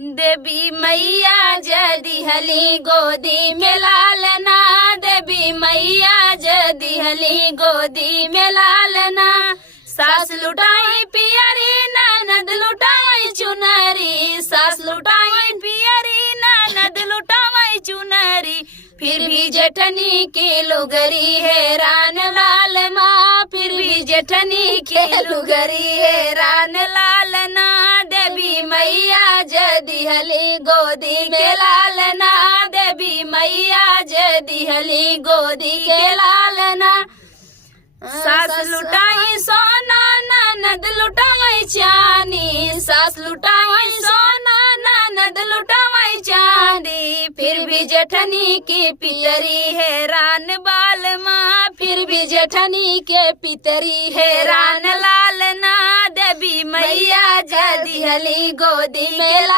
देवी मैया जदी हली गोदी में लालना, देवी मैया जदी हली गोदी में लालना। सास लुटाई पियरी ननद लुटाई चुनरी, सास लुटाई पियरी ननद लुटाई चुनरी। फिर भी जेठनी की लुगरी हैरान लाल माँ, फिर भी जेठनी की लुगरी हैरान लालना। देवी मैया जदी हली गोदी के लालना, देवी मैया जदी हली गोदी के लालना। सास लुटाई सोना ननद लुटाई चांदी, सास लुटाई सोना ननद लुटाई चांदी। फिर भी जेठनी की पितरी हैरान बाल माँ, फिर भी जेठनी के पितरी हैरान लालना। देवी मैया जदी हली गोदी में